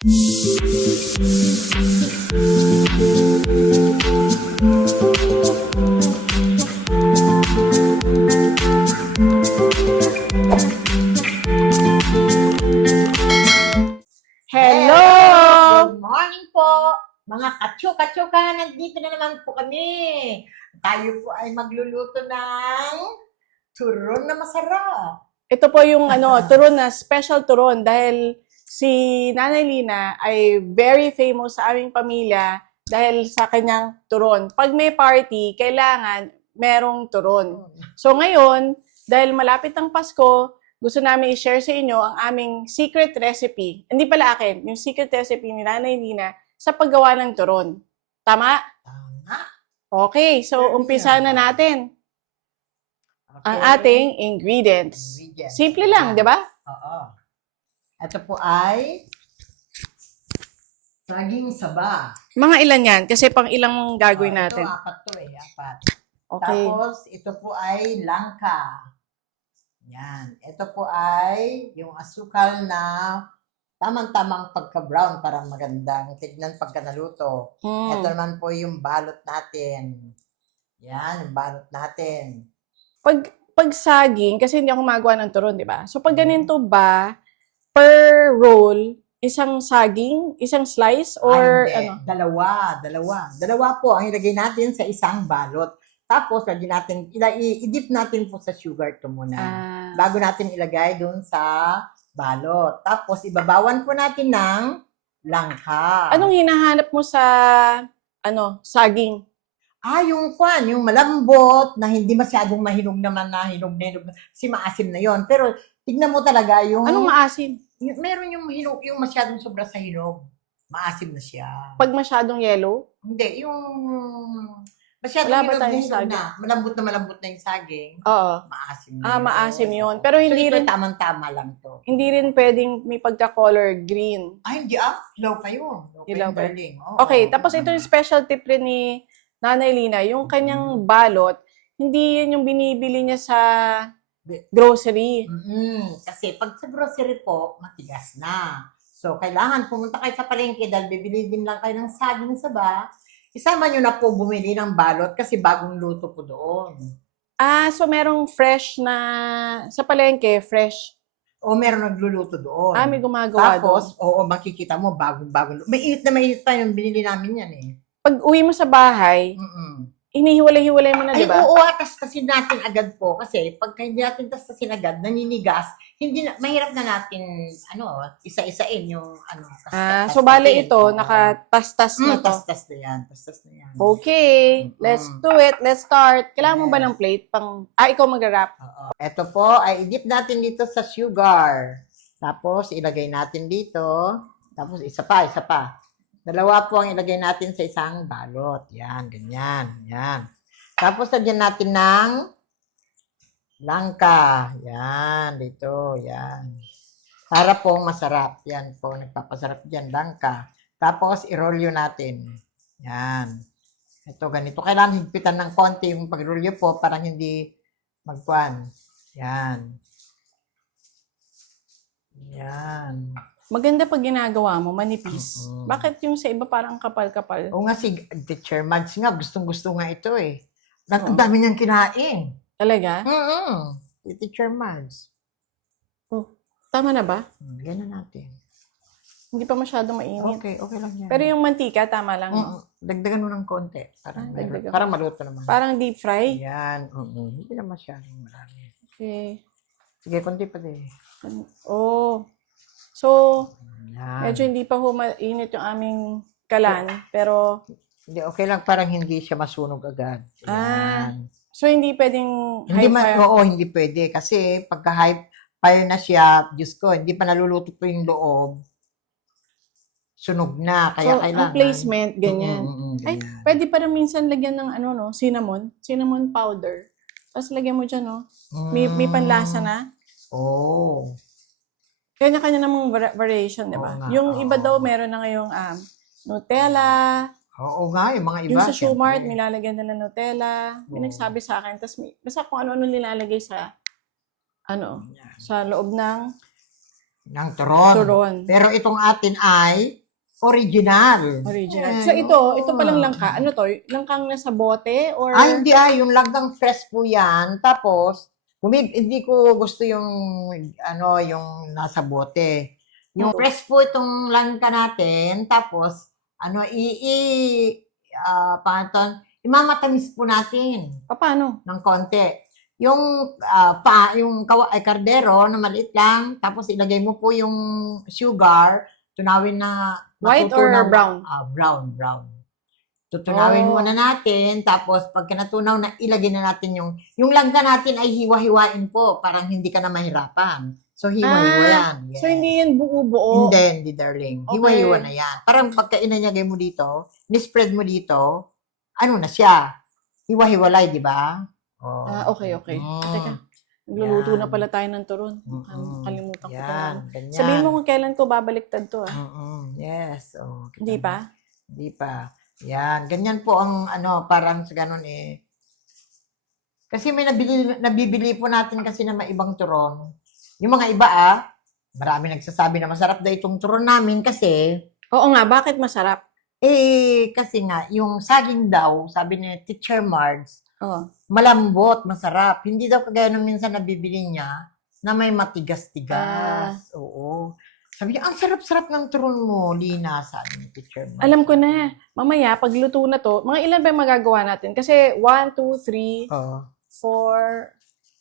Hello! Good morning po! Mga katsu-katsuka, nandito na naman po kami. Tayo po ay magluluto ng turon na masarap. Ito po yung turon na special turon dahil si Nanay Lina ay very famous sa aming pamilya dahil sa kanyang turon. Pag may party, kailangan merong turon. So ngayon, dahil malapit ang Pasko, gusto namin i-share sa inyo ang aming secret recipe. Hindi pala akin, yung secret recipe ni Nanay Lina sa paggawa ng turon. Tama? Tama. Okay, so umpisa na natin ang ating ingredients. Simple lang, di ba? Oo. Ito po ay saging saba. Mga ilan yan? Kasi pang ilang gagawin natin. Ito, apat to eh. Apat. Okay. Tapos, ito po ay langka. Yan. Ito po ay yung asukal na tamang-tamang pagka-brown para magandang tignan pagka naluto. Ito naman po yung balot natin. Yan, yung balot natin. Pag saging, kasi hindi ako magawa ng turon, di ba? So, pag ganito ba, per roll, isang saging, isang slice, or Ay, hindi. Dalawa po ang ilagay natin sa isang balot. Tapos, i-dip natin po sa sugar to muna. Bago natin ilagay dun sa balot. Tapos, ibabawan po natin ng langka. Anong hinahanap mo sa, saging? Yung malambot, na hindi masyadong mahinog naman na hinog. Kasi maasim na yon. Pero, tignan mo talaga yung... Anong maasim? Meron yung hinog, yung masyadong sobra sa hinog. Maasim na siya. Pag masyadong yellow? Hindi, yung... Masyadong Wala ba hinog tayong saging? na. Malambot na yung saging. Oo. Maasim na yun. Maasim yun. Pero hindi so, rin... tamang-tama lang to. Hindi rin pwedeng may pagka-color green. Hindi Hilaw pa yun. Hilaw pa. Darling. Okay, tapos ito yung special tip rin ni Nanay Lina, yung kanyang balot, hindi yan yung binibili niya sa grocery. Kasi pag sa grocery po, matigas na. So, kailangan pumunta kayo sa palengke dahil bibili din lang kayo ng saging saba. Isama nyo na po bumili ng balot kasi bagong luto po doon. So merong fresh na, sa palengke, fresh. O meron nagluluto doon. May gumagawa Tapos, doon. makikita mo bagong. May init pa yung binili namin yan eh. Pag uwi mo sa bahay, inihiwalay-hiwalay mo na, di ba? Oo, tastasin natin agad po. Kasi pagka hindi natin tastasin agad, naninigas, mahirap na natin, isa-isain yung, So bale ito, nakatastas na to. Tastas na yan. Okay, let's do it. Let's start. Kailangan mo ba ng plate ikaw mag-wrap? Oo. Ito po, ay i-dip natin dito sa sugar. Tapos, ilagay natin dito. Tapos, isa pa. Dalawa po ang ilagay natin sa isang balot. Yan, ganyan. Yan. Tapos, lagyan natin ng langka. Yan, dito. Yan. Para po masarap. Yan po, nagpapasarap dyan, langka. Tapos, i-rolyo natin. Yan. Ito, ganito. Kailangan higpitan ng konti yung pag-rolyo po para hindi magkuhan. Yan. Yan. Maganda pag ginagawa mo, manipis. Bakit yung sa iba parang kapal-kapal? O nga si Teacher Mads nga, gustong-gusto nga ito eh. Ang dami niyang kinain. Talaga? Si Teacher Mads. Tama na ba? Ganun natin. Hindi pa masyado mainit. Okay lang yan. Pero yung mantika, tama lang. Dagdagan mo ng konti. Parang maluto naman. Parang deep fry? Yan. Hindi na masyadong marami. Okay. Sige, konti pa din. So, yan. medyo hindi pa mainit yung aming kalan, pero... Hindi, okay lang. Parang hindi siya masunog agad. Yan. So, hindi pwedeng high fire? Oo, hindi pwede. Kasi pagka high fire na siya, Diyos ko, hindi pa naluluto po yung loob. Sunog na. Kaya so, kailangan. ang placement, ganyan. Ay, pwede pa rin minsan lagyan ng cinnamon powder. Tapos lagyan mo dyan, may panlasa na. Kanya-kanya namang variation, di ba? Yung iba daw, meron na ngayong Nutella. Oo nga, yung mga iba. Yung sa Shumart, nilalagyan nila Nutella. May nagsabi sa akin. Tapos basta kung ano-ano nilalagay sa sa loob ng ng turon. turon. Pero itong atin ay original. Original. Eh, So ito oo. palang langka. Ano to? Langkang nasa bote or Ay, hindi yung langgang fresh po yan. Tapos, hindi ko gusto yung, yung nasa bote. Yung fresh po itong langka natin. Tapos, pangalan, imamatamis po natin paano? ng konti. Yung kardero na maliit lang, tapos ilagay mo po yung sugar, tunawin na White or matutunaw- brown? Brown. Tutunawin Oh. muna natin, tapos pagka natunaw na, ilagay na natin yung langka natin ay hiwa-hiwain po, parang hindi ka na mahirapan. So, hiwa-hiwa yan. Yes. So hindi yan buo-buo. Hindi, darling. Okay. Hiwa-hiwa na yan. Parang pagka inanyagay mo dito, ni-spread mo dito, ano na siya? Hiwa-hiwalay, di ba? Oh. Okay. Mm. Teka, nagluluto Yan. na pala tayo ng turon. Mm-mm. Kalimutan ko Yan, pa. ganyan. Sabihin mo kung kailan ko babaliktad to. Yes. Kita Hindi mo. pa? Hindi pa. Yan. Ganyan po ang parang sa ganun eh. Kasi may nabibili po natin kasi na maibang turon. Yung mga iba marami nagsasabi na masarap daw itong turon namin kasi Oo nga, bakit masarap? kasi nga, yung saging daw, sabi ni Teacher Margs, Oo. malambot, masarap. Hindi daw kagaya nung minsan nabibili niya na may matigas-tigas. Oo. Sabi niya, ang sarap-sarap ng turon mo, Lina, sabi ni Teacher Margs. Alam ko na. Mamaya, pag luto na to, mga ilan ba yung magagawa natin? Kasi 1, 2, 3, Oo. 4,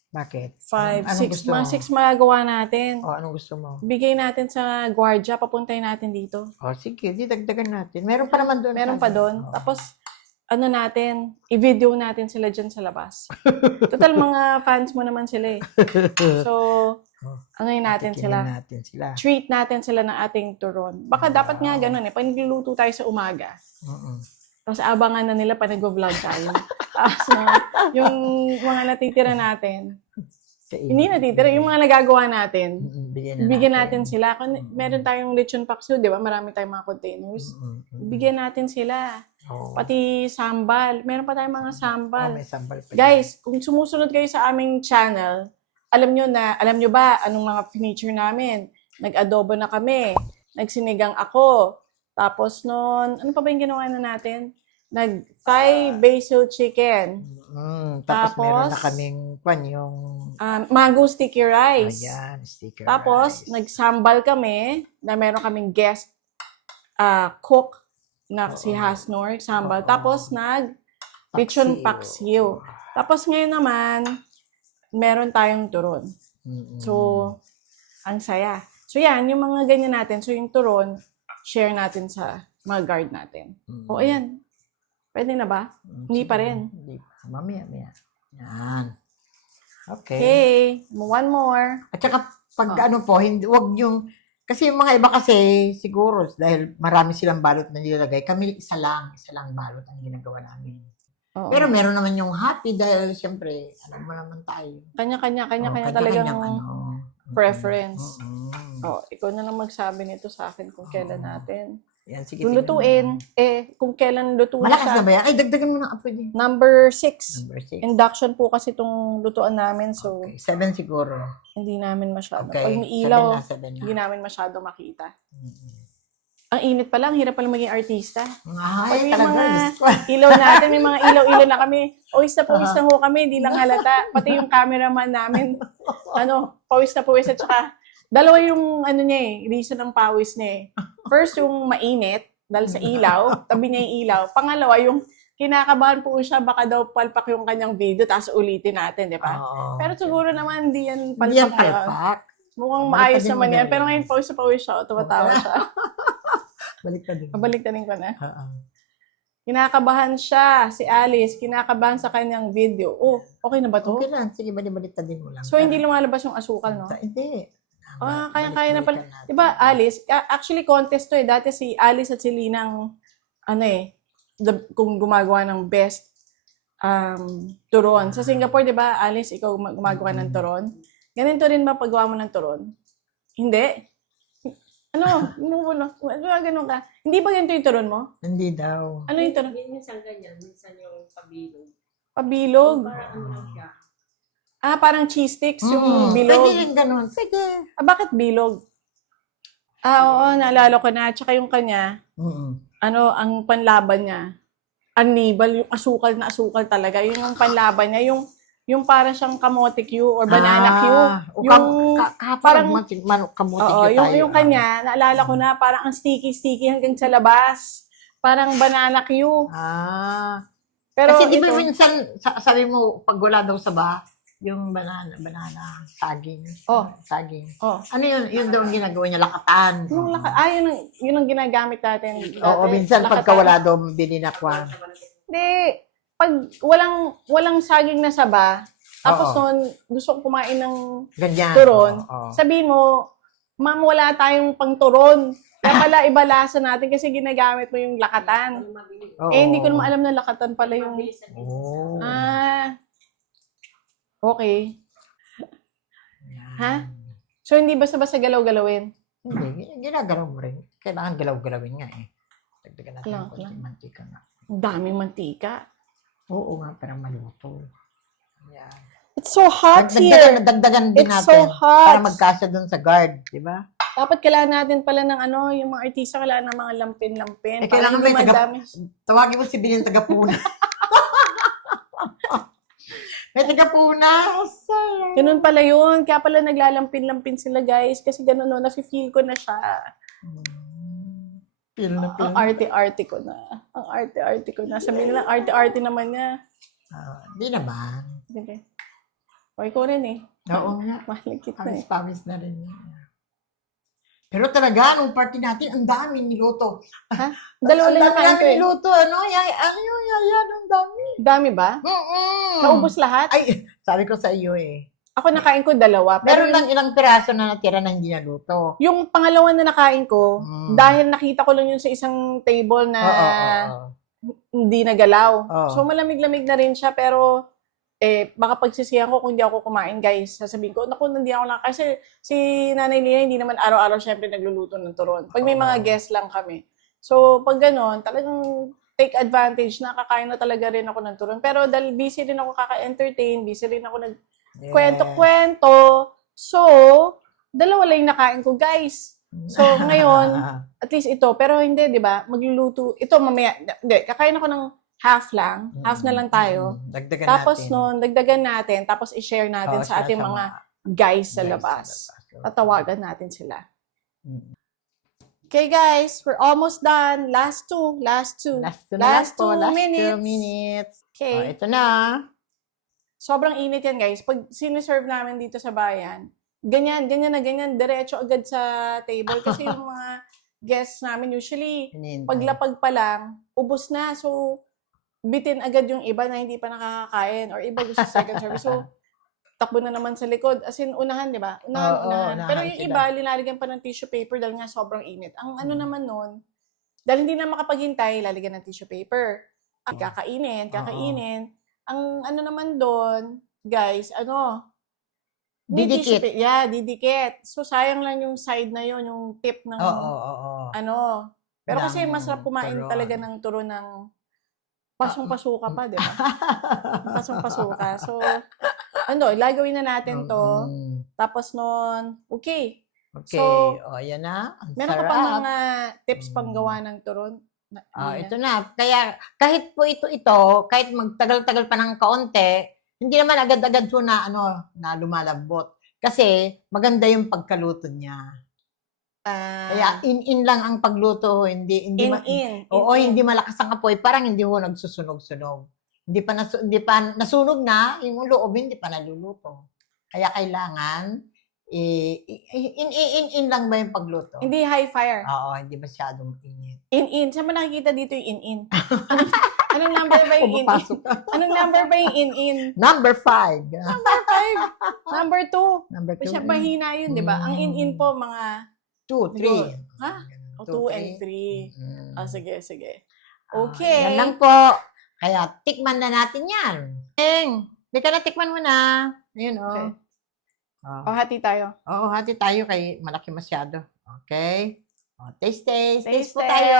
Bakit? 5, Anong 6. gusto Mga mo? 6 magagawa natin. Anong gusto mo? Bigay natin sa gwardiya, papuntahin natin dito. Sige, dagdagan natin. Meron pa naman doon. Meron sabi. pa doon. Oo. Tapos, i-video natin sila dyan sa labas. Total, mga fans mo naman sila eh. So, yun natin Titingnan sila. natin sila. Treat natin sila ng ating turon. Baka dapat nga ganun eh. Pag nagluluto tayo sa umaga, Mm-mm. tapos abangan na nila pa nag-vlog tayo. Tapos yung mga natitira natin, hindi natitira, yung mga nagagawa natin, bigyan natin sila. Kung meron tayong lechon paksiw, di ba? Marami tayong mga containers. Bigyan natin sila. Pati sambal. Meron pa tayong mga sambal. May sambal pa. Guys, kung sumusunod kayo sa aming channel, alam nyo ba anong mga feature namin? Nag-adobo na kami. Nagsinigang ako. Tapos ano pa ba yung ginawa na natin? Nag-Thai basil chicken. Tapos meron Tapos, na kaming yung Mango sticky rice. ayan, sticker Tapos, rice. nagsambal kami na meron kaming guest cook na si Hasnor, sambal. Oo. Tapos, lechon paksiw. Tapos, ngayon naman, meron tayong turon. So, ang saya. So, yan, yung mga ganyan natin. So, yung turon, share natin sa mga guard natin. O, ayan. Pwede na ba? Hindi pa rin. Hindi pa. Mamaya. Yan. Okay. Okay. One more. At saka, pag wag yung, kasi yung mga iba kasi, siguro, dahil marami silang balot na nilalagay, kami isa lang balot ang ginagawa namin. Oo. Pero meron naman yung happy dahil, siyempre, alam mo naman tayo. Kanya-kanya talagang preference. Ikaw na lang magsabi nito sa akin kung kailan natin. Yan, sige. Lulutuin. Kung kailan lutuin Malakas na siya. ba yan? Ay, dagdagan mo na apoy din. Number 6. Number 6. Induction po kasi itong lutuan namin. So, Okay. 7 siguro. hindi namin masyado. Okay. Pag may ilaw, 7 na. hindi namin masyado makita. Ang init pala. Ang hirap pala maging artista. Pag Ay, may talaga. mga ilaw natin, may mga ilaw-ilaw na kami. Pawis na ho kami. Hindi lang halata. Pati yung cameraman namin. Pawis na pawis. At saka, dalawa yung reason ng pawis niya eh. First, yung mainit, dahil sa ilaw, tabi niya yung ilaw. Pangalawa, yung kinakabahan po siya, baka daw palpak yung kanyang video, tapos ulitin natin, di ba? Pero siguro naman, hindi yan palpak. Hindi yan palpak. Mukhang Balik maayos ka din naman mo yan. na Pero yun. ngayon, pawis na pawis siya. Tumatawa siya. Balik ka din. Pabaliktarin ko na. Kinakabahan siya, si Alice, kinakabahan sa kanyang video. Okay na ba to? Okay lang. Sige, balik din mo lang. So, hindi lumalabas yung asukal, no? Hindi. Kaya na pala. Diba, Alice, actually contest to eh. Dati si Alice at si Linang, kung gumagawa ng best turon. Sa Singapore, diba, Alice, ikaw gumagawa ng turon. Ganito rin ba paggawa mo ng turon? Hindi. Ganun ka. Hindi ba ganito yung turon mo? Hindi daw. Ano yung turon? Minsan ganyan, minsan yung pabilog. Pabilog. Parang ano lang siya. Parang cheese sticks yung bilog. Pwede rin ganun. Sige. Bakit bilog? Oo, naalala ko na. Tsaka yung kanya, Mm. ang panlaban niya, Annibal, yung asukal na asukal talaga. Yun yung panlaban niya, yung para siyang kamote Q or banana Q. O Yung, parang parang, kamuti oo, tayo. yung kanya, naalala ko na, parang ang sticky-sticky hanggang sa labas. Parang banana Q. Pero Kasi di ba ito, minsan, sabi mo, pag wala daw sa yung banana, saging. Oh. Saging. oh, Ano yun? Yun daw ang ginagawa niya, lakatan. yun ang ginagamit natin. Oo, dati. minsan Lakatan. pagka wala daw bininakwan. Hindi, pag walang saging na saba, tapos Oo. nun, gusto ko kumain ng Ganyan. turon, Oo. sabihin mo, ma'am, wala tayong pang turon. Kaya pala iba lasa natin kasi ginagamit mo yung lakatan. Oo. Hindi ko naman alam na lakatan pala yung... Oo. Okay. Yan. Ha? So, hindi basta-basta galaw-galawin. Hindi, ginagalaw mo rin. Kailangan galaw-galawin nga eh. Dagdagan natin Alam ng ko konti lang. mantika nga. Daming mantika. Oo nga, parang maluto. Yan. It's so hot here. Dagdagan din It's natin. so hot. Para magkasya dun sa guard, di ba? Dapat kailangan natin pala ng yung mga artista, kailangan ng mga lampin-lampin. Eh, para kailangan hindi may madami. Tawagin mo si Bilin Tagapuna. May Tagapuna. Ganun pala yun. Kaya pala naglalampin-lampin sila, guys. Kasi ganun, no, nafe-feel ko na siya. Feel na feel. Ang arte-arte ko na. Ang arte-arte ko na. Sabihin nila, arte-arte naman niya. Di naman. Sige. O, ikaw rin eh. Oo nga. Malikit na eh. Pawis na rin yun. Pero talaga, nung party natin, ang dami niluto. Ha? Dalawa lang yung kain ko eh. niluto. Ano yung yaya, ang dami. Dami ba? Naubos lahat? Ay, sabi ko sa iyo eh. Ako nakain ko dalawa. Pero Meron lang ilang piraso na natira na hindi naluto. yung pangalawa na nakain ko, Mm. dahil nakita ko lang yun sa isang table na Oo. hindi nagalaw. Oo. So malamig-lamig na rin siya pero baka pagsisihan ko kung hindi ako kumain, guys. Sasabihin ko, naku, hindi ako lang. Kasi si Nanay Lina, hindi naman araw-araw syempre nagluluto ng turon. Pag may mga guests lang kami. So pag gano'n, talagang take advantage, nakakain na talaga rin ako ng turon. Pero dahil busy rin ako kaka-entertain, busy rin ako kwento-kwento. So, dalawa lang yung nakain ko, guys. So, ngayon, at least ito. Pero hindi, di ba? Magluluto. Ito, mamaya. Hindi, kakain ako ng half lang. Half na lang tayo. Dagdagan Tapos natin. nun, dagdagan natin. Tapos i-share natin Oo, sa ating mga guys sa labas. Tatawagan natin sila. Mm. Okay, guys. We're almost done. Last two. Last 2 minutes. minutes. Okay. Ito na. Sobrang init yan, guys. Pag siniserve namin dito sa bayan, ganyan, diretso agad sa table. Kasi yung mga guests namin, usually, paglapag pa lang, ubos na. So, bitin agad yung iba na hindi pa nakakakain. Or iba gusto second service. So, takbo na naman sa likod. As in, unahan, di ba? Unahan. Pero yung iba, linalagyan pa ng tissue paper dahil nga sobrang init. Ang ano naman nun, dahil hindi na makapaghintay, lalagyan ng tissue paper. Kakainin. Ang ano naman doon, guys, Didikit. Didikit. So, sayang lang yung side na yon, yung tip ng Oo. Pero Ng kasi masarap kumain turon. talaga ng turon ng pasong-pasuka pa, di ba? Pasong-pasuka. So, lagawin na natin to. Tapos nun, okay. Okay. So, Ayan na. Ang Meron ka sarap. pang mga tips pang gawa ng turon? Ito na. Kaya, kahit po ito, kahit magtagal-tagal pa ng kaunti, hindi naman agad-agad po na, na lumalambot. Kasi, maganda yung pagkaluto niya. Kaya, in lang ang pagluto. Hindi malakas ang apoy. Parang hindi ho nagsusunog-sunog. Hindi pa nasunog na, yung loob hindi pa naluluto. Kaya, kailangan, in lang ba yung pagluto? Hindi high fire. Oo, hindi masyadong init. In. Saan mo nakikita dito yung in? Anong number ba yung in? Anong number ba yung in? Number 5. Number 2. Number 2. Masyadong mahina yun, di ba? Ang in po, mga 2, 3. Ha? 2 and 3. Sige. Okay. Yan lang po. Kaya, tikman na natin yan. Hindi ka na, tikman mo na. Ayun, Okay. Oh. Hati tayo. Oo, hati tayo kay malaki masyado. Okay? Taste po Test. tayo.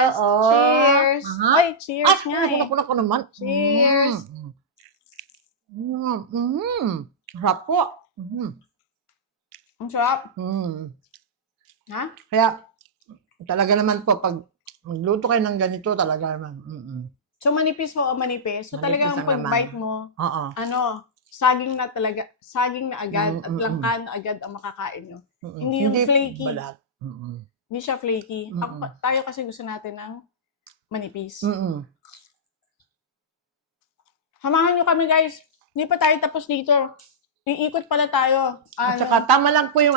Cheers. Ay, cheers nga eh. Kuna ko naman. Cheers. Sarap po. Ang sarap. Ha? Kaya, Talaga naman po, pag magluto kayo ng ganito, talaga naman. So, manipis o manipis. So, Manipis talagang ang pag-bite laman. mo, Oo. saging na talaga, saging na agad at Mm, mm, langka na agad ang makakain nyo. Mm-mm. Hindi yung flaky. balat. Hindi siya flaky. Mm-mm. Tayo kasi gusto natin ng manipis. Samahan nyo kami, guys. Hindi pa tayo tapos dito. Iikot pala tayo. At saka tama lang po yung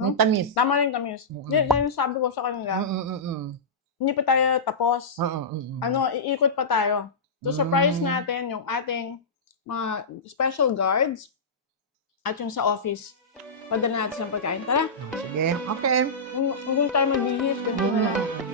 yung tamis. Tama rin kami. Yan yung sabi ko sa kanila. Hindi pa tayo tapos. Iikot pa tayo. To surprise natin yung ating mga special guards at yung sa office. Padala natin sa pagkain. Tara. Sige, okay. Huwag tayo magbihis. Ganun na lang.